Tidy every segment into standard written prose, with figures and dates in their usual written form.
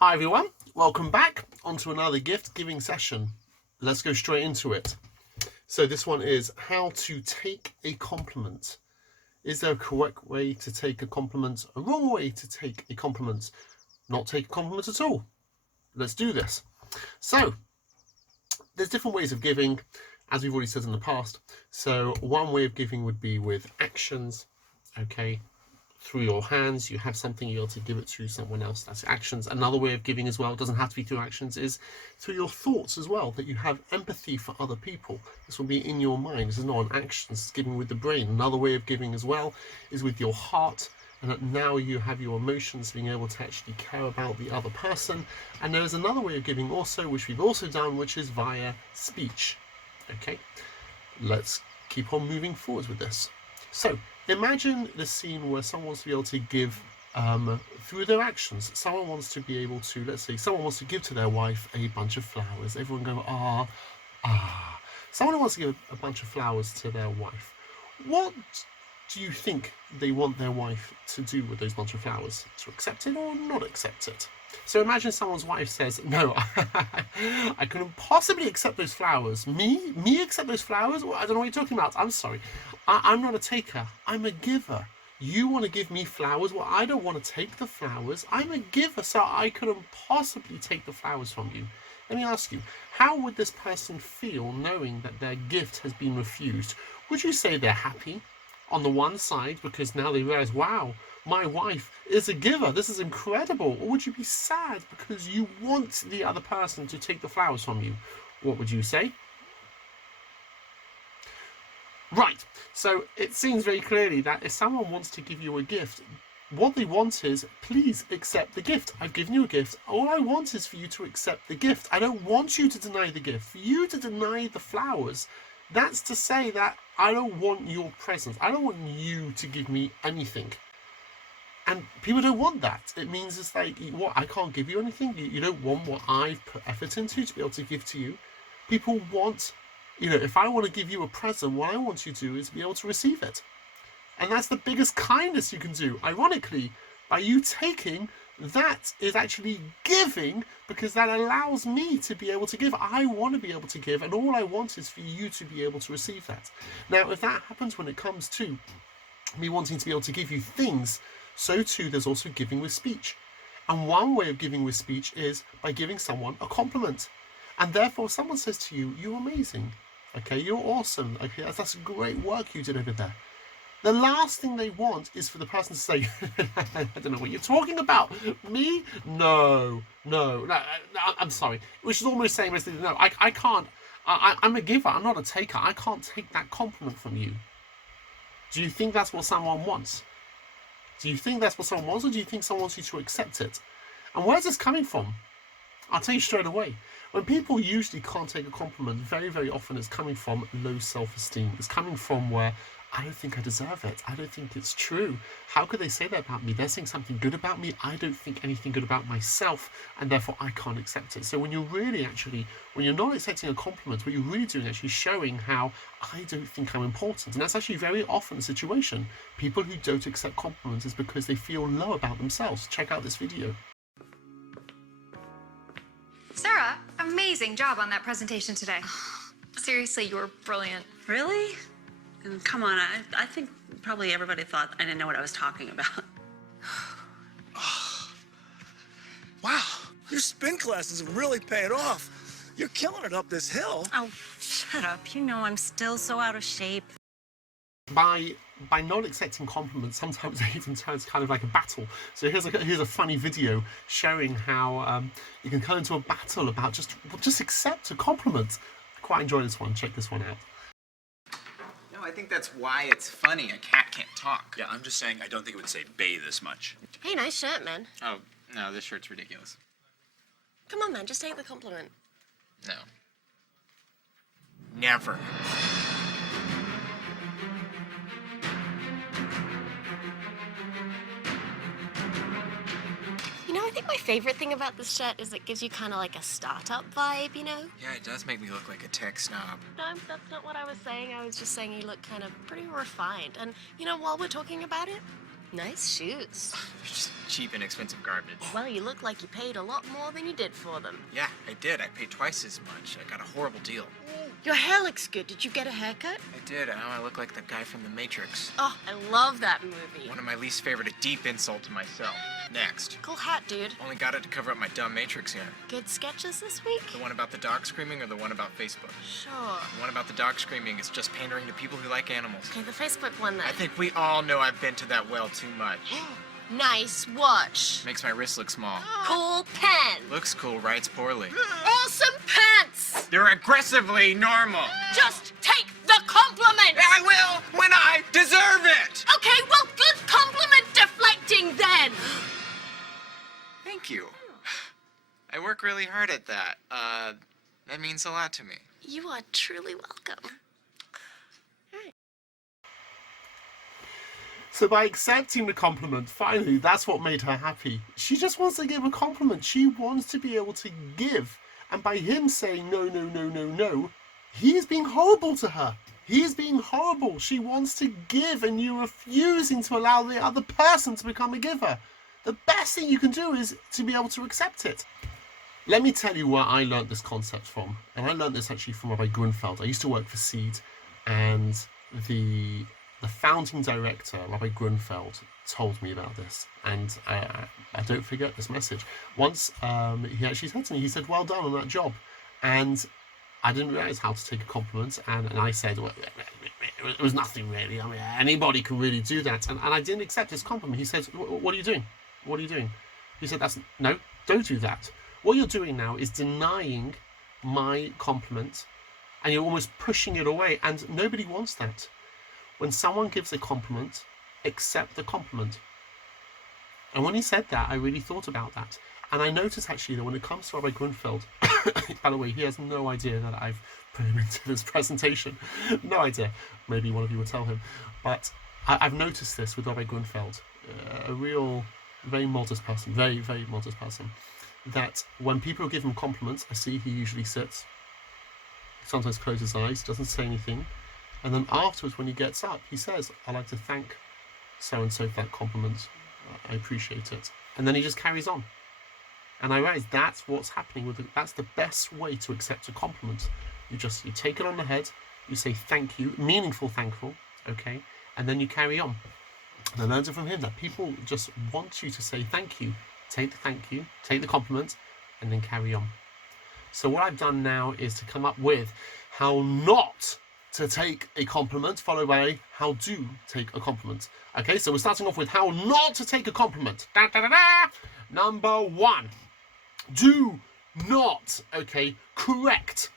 Hi everyone, welcome back onto another gift giving session. Let's go straight into it. So this one is how to take a compliment. Is there a correct way to take a compliment? A wrong way to take a compliment? Not take a compliment at all? Let's do this. So there's different ways of giving, as we've already said in the past. So one way of giving would be with actions, okay? Through your hands, you have something, you're able to give it to someone else. That's actions. Another way of giving as well, it doesn't have to be through actions, is through your thoughts as well, that you have empathy for other people. This will be in your mind. This is not an action, it's giving with the brain. Another way of giving as well is with your heart, and that now you have your emotions, being able to actually care about the other person. And there is another way of giving also, which we've also done, which is via speech. Okay, let's keep on moving forwards with this. So imagine the scene where someone wants to be able to give through their actions. Someone wants to be able to, let's say, someone wants to give to their wife a bunch of flowers. Everyone go, ah, ah. Someone wants to give a bunch of flowers to their wife. What do you think they want their wife to do with those bunch of flowers? To accept it or not accept it? So imagine someone's wife says, no, I couldn't possibly accept those flowers. Me accept those flowers? Well, I don't know what you're talking about. I'm sorry. I'm not a taker. I'm a giver. You want to give me flowers? Well, I don't want to take the flowers. I'm a giver, so I couldn't possibly take the flowers from you. Let me ask you, how would this person feel knowing that their gift has been refused? Would you say they're happy on the one side because now they realize, wow, my wife is a giver, this is incredible? Or would you be sad because you want the other person to take the flowers from you? What would you say? Right, so it seems very clearly that if someone wants to give you a gift, what they want is, please accept the gift. I've given you a gift. All I want is for you to accept the gift. I don't want you to deny the gift. For you to deny the flowers, that's to say that I don't want your presence. I don't want you to give me anything. And people don't want that. It means it's like, what, I can't give you anything? You don't want what I've put effort into to be able to give to you? People want, if I want to give you a present, what I want you to do is be able to receive it. And that's the biggest kindness you can do. Ironically, by you taking, that is actually giving, because that allows me to be able to give. I want to be able to give, and all I want is for you to be able to receive that. Now, if that happens when it comes to me wanting to be able to give you things, so too there's also giving with speech. And one way of giving with speech is by giving someone a compliment. And therefore, if someone says to you, you're amazing, okay, you're awesome, okay, that's great work you did over there. The last thing they want is for the person to say, I don't know what you're talking about. Me? No, I'm sorry. Which is almost saying, no, I can't. I'm a giver, I'm not a taker. I can't take that compliment from you. Do you think that's what someone wants? Do you think that's what someone wants, or do you think someone wants you to accept it? And where's this coming from? I'll tell you straight away. When people usually can't take a compliment, very, very often it's coming from low self-esteem. It's coming from where, I don't think I deserve it. I don't think it's true. How could they say that about me? They're saying something good about me. I don't think anything good about myself, and therefore I can't accept it. So when you're really actually, when you're not accepting a compliment, what you're really doing is actually showing how I don't think I'm important. And that's actually very often the situation. People who don't accept compliments is because they feel low about themselves. Check out this video. Sarah, amazing job on that presentation today. Seriously, you were brilliant. Really? And come on, I think probably everybody thought I didn't know what I was talking about. Wow, your spin classes have really paid off. You're killing it up this hill. Oh, shut up. You know I'm still so out of shape. By not accepting compliments, sometimes it even turns kind of like a battle. So here's a funny video showing how you can come into a battle about just accept a compliment. I quite enjoy this one. Check this one out. No, I think that's why it's funny. A cat can't talk. Yeah, I'm just saying I don't think it would say bay this much. Hey, nice shirt, man. Oh, no, this shirt's ridiculous. Come on, man, just take the compliment. No. Never. You know, I think my favorite thing about this shirt is it gives you kind of like a startup vibe, you know? Yeah, it does make me look like a tech snob. No, that's not what I was saying. I was just saying you look kind of pretty refined. And, you know, while we're talking about it, Nice shoes. They're just cheap and expensive garbage. Well, you look like you paid a lot more than you did for them. Yeah, I did. I paid twice as much. I got a horrible deal. Your hair looks good. Did you get a haircut? I did. Now I look like the guy from The Matrix. Oh, I love that movie. One of my least favorite, a deep insult to myself. Next. Cool hat, dude. Only got it to cover up my dumb Matrix hair. Good sketches this week? The one about the dog screaming or the one about Facebook? Sure. The one about the dog screaming is just pandering to people who like animals. Okay, the Facebook one then. I think we all know I've been to that well too much. Nice watch. Makes my wrist look small. Cool pen. Looks cool, writes poorly. Awesome pants. They're aggressively normal. Just take the compliment. I will when I deserve it. Okay, well, good compliment deflecting then. Thank you. I work really hard at that. That means a lot to me. You are truly welcome. So by accepting the compliment, finally, that's what made her happy. She just wants to give a compliment. She wants to be able to give. And by him saying no, no, no, no, no, he is being horrible to her. He is being horrible. She wants to give and you're refusing to allow the other person to become a giver. The best thing you can do is to be able to accept it. Let me tell you where I learned this concept from. And I learned this actually from Rabbi Grunfeld. I used to work for Seed, and the founding director, Rabbi Grunfeld, told me about this, and I don't forget this message. Once he actually said to me, he said, well done on that job. And I didn't realize how to take a compliment, and I said, well, it was nothing really. I mean, anybody can really do that. And I didn't accept his compliment. He said, what are you doing? What are you doing? He said, no, don't do that. What you're doing now is denying my compliment, and you're almost pushing it away, and nobody wants that. When someone gives a compliment, accept the compliment. And when he said that, I really thought about that. And I noticed actually that when it comes to Rabbi Grunfeld, by the way, he has no idea that I've put him into this presentation. No idea. Maybe one of you will tell him. But I've noticed this with Rabbi Grunfeld, a real, very modest person, very, very modest person, that when people give him compliments, I see he usually sits, sometimes closes his eyes, doesn't say anything. And then afterwards, when he gets up, he says, I'd like to thank so-and-so for that compliment. I appreciate it. And then he just carries on. And I realize that's what's happening with it. That's the best way to accept a compliment. You take it on the head, you say thank you, meaningful thankful, okay? And then you carry on. And I learned it from him that people just want you to say thank you. Take the thank you, take the compliment, and then carry on. So what I've done now is to come up with how not to take a compliment, followed by how do take a compliment. Okay, so we're starting off with how not to take a compliment. Da, da, da, da. Number 1, do not, okay, correct.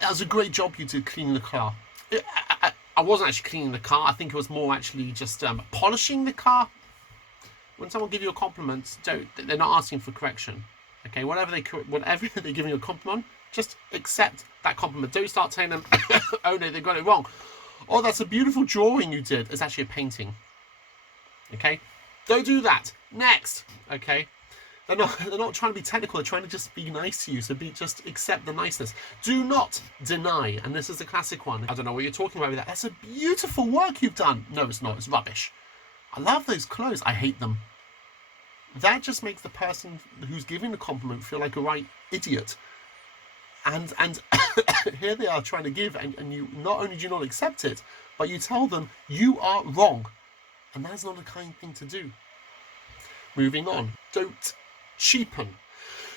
That was a great job you did cleaning the car. I wasn't actually cleaning the car. I think it was more actually just polishing the car. When someone gives you a compliment, they're not asking for correction. Okay, whatever they're giving you a compliment on, just accept that compliment. Don't start telling them, oh no, they got it wrong. Oh, that's a beautiful drawing you did. It's actually a painting. Okay? Don't do that. Next. Okay? They're not trying to be technical. They're trying to just be nice to you. So just accept the niceness. Do not deny. And this is a classic one. I don't know what you're talking about with that. That's a beautiful work you've done. No, it's not. It's rubbish. I love those clothes. I hate them. That just makes the person who's giving the compliment feel like a right idiot. And here they are trying to give, and you not only do you not accept it, but you tell them you are wrong. And that's not a kind thing to do. Moving on. Don't cheapen.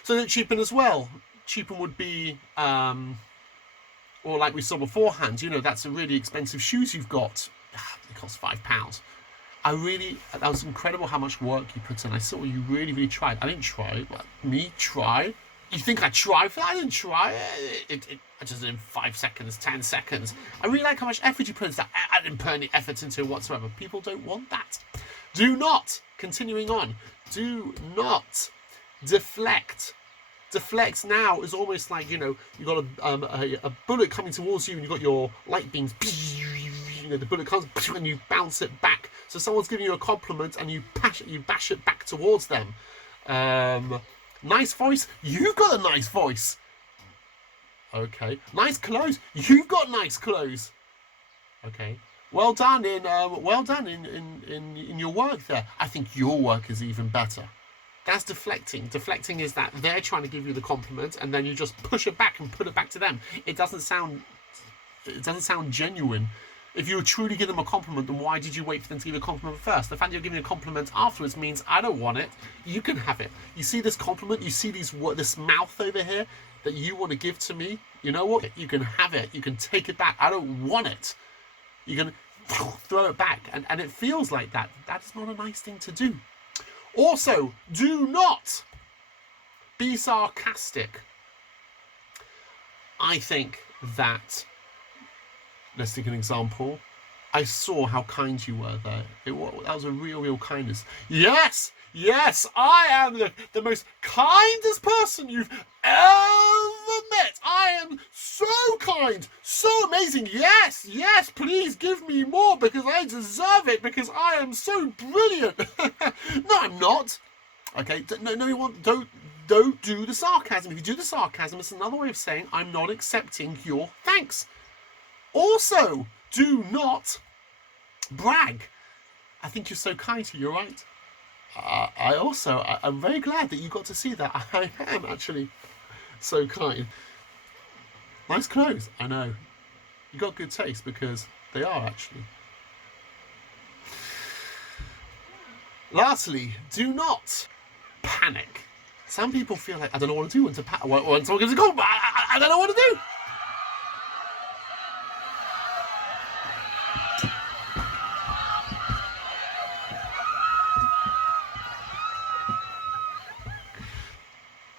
So don't cheapen as well. Cheapen would be, or like we saw beforehand, that's a really expensive shoes you've got. They cost £5. That was incredible how much work you put in. I saw you really, really tried. I didn't try, but me try. You think I tried for that? I didn't try. I just did it in 5 seconds, 10 seconds. I really like how much effort you put into that. I didn't put any effort into it whatsoever. People don't want that. Do not, continuing on, do not deflect. Deflect now is almost like, you got a bullet coming towards you and you've got your light beams. The bullet comes and you bounce it back. So someone's giving you a compliment and you bash it back towards them. Nice voice. You've got a nice voice. Okay. Nice clothes. You've got nice clothes. Okay. well done in your work there. I think your work is even better. That's deflecting. Deflecting is that they're trying to give you the compliment, and then you just push it back and put it back to them. It doesn't sound genuine. If you truly give them a compliment, then why did you wait for them to give you a compliment first? The fact that you're giving a compliment afterwards means I don't want it. You can have it. You see this compliment? You see this mouth over here that you want to give to me? You know what? You can have it. You can take it back. I don't want it. You can throw it back. And it feels like that. That's not a nice thing to do. Also, do not be sarcastic. I think that, let's take an example. I saw how kind you were there. That was a real kindness. Yes, I am the most kindest person you've ever met. I am so kind, so amazing. Yes, please give me more because I deserve it, because I am so brilliant. No, I'm not. Okay, no, you want, don't do the sarcasm. If you do the sarcasm, it's another way of saying I'm not accepting your thanks. Also, do not brag. I think you're so kind to you, right? I'm very glad that you got to see that. I am actually so kind. Nice clothes, I know. You got good taste because they are actually. Lastly, do not panic. Some people feel like, I don't know what to do when someone gives a call, but I don't know what to do.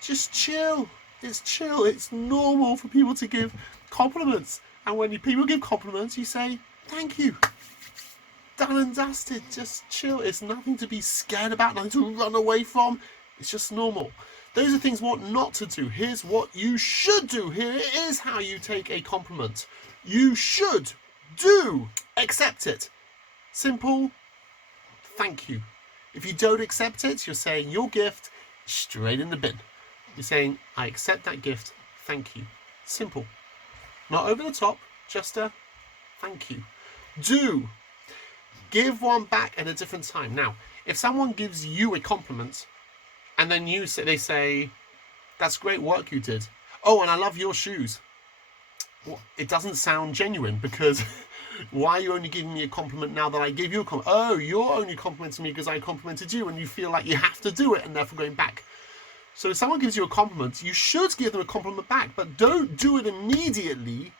Just chill. It's chill. It's normal for people to give compliments. And when people give compliments, you say, thank you. Done and dusted. Just chill. It's nothing to be scared about, nothing to run away from. It's just normal. Those are things what not to do. Here's what you should do. Here is how you take a compliment. You should accept it. Simple. Thank you. If you don't accept it, you're saying your gift straight in the bin. You're saying, I accept that gift, thank you. Simple. Not over the top, just a thank you. Do give one back at a different time. Now, if someone gives you a compliment, and then they say, that's great work you did. Oh, and I love your shoes. Well, it doesn't sound genuine, because why are you only giving me a compliment now that I gave you a compliment? Oh, you're only complimenting me because I complimented you, and you feel like you have to do it, and therefore going back. So if someone gives you a compliment, you should give them a compliment back, but don't do it immediately.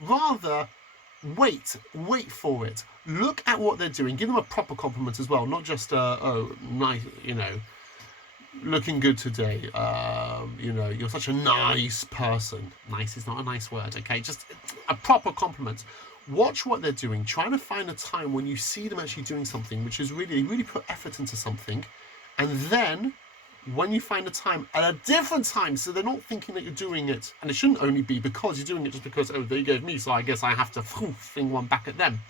Rather, wait for it. Look at what they're doing. Give them a proper compliment as well, not just, oh, nice, looking good today. You're such a nice person. Nice is not a nice word, okay? Just a proper compliment. Watch what they're doing. Try to find a time when you see them actually doing something, which is really put effort into something, and then when you find a time at a different time, so they're not thinking that you're doing it, and it shouldn't only be because you're doing it just because, oh, they gave me, so I guess I have to fling one back at them.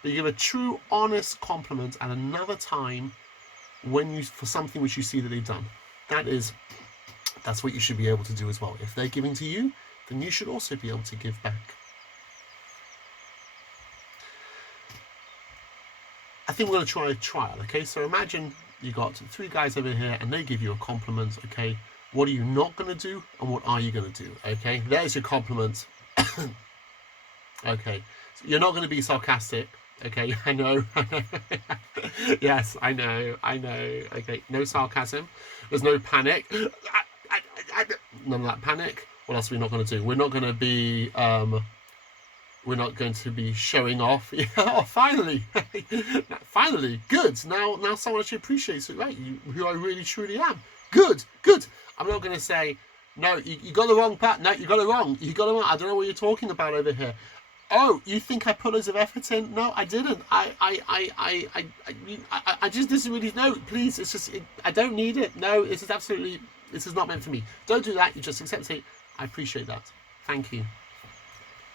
But you give a true, honest compliment at another time for something which you see that they've done. That's what you should be able to do as well. If they're giving to you, then you should also be able to give back. I think we're going to try a trial, okay? So imagine you got 3 guys over here and they give you a compliment, okay? What are you not going to do and what are you going to do, okay? There's your compliment. Okay, so you're not going to be sarcastic, okay? I know. Yes, I know. Okay, no sarcasm. There's no panic. None of that panic. What else are we not going to do? We're not going to be showing off. Yeah, oh, finally. Finally, good. Now someone actually appreciates it, right? Who I really truly am. Good. I'm not going to say, no, you got the wrong part. No, you got it wrong. I don't know what you're talking about over here. Oh, you think I put loads of effort in? No, I didn't. I just, this is really, no, please, it's just, I don't need it. No, this is not meant for me. Don't do that. You just accept it. I appreciate that. Thank you.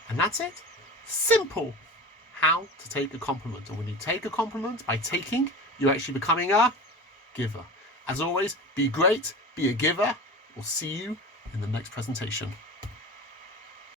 And that's it. Simple. How to take a compliment. And when you take a compliment, by taking, you're actually becoming a giver. As always, be great, be a giver. We'll see you in the next presentation.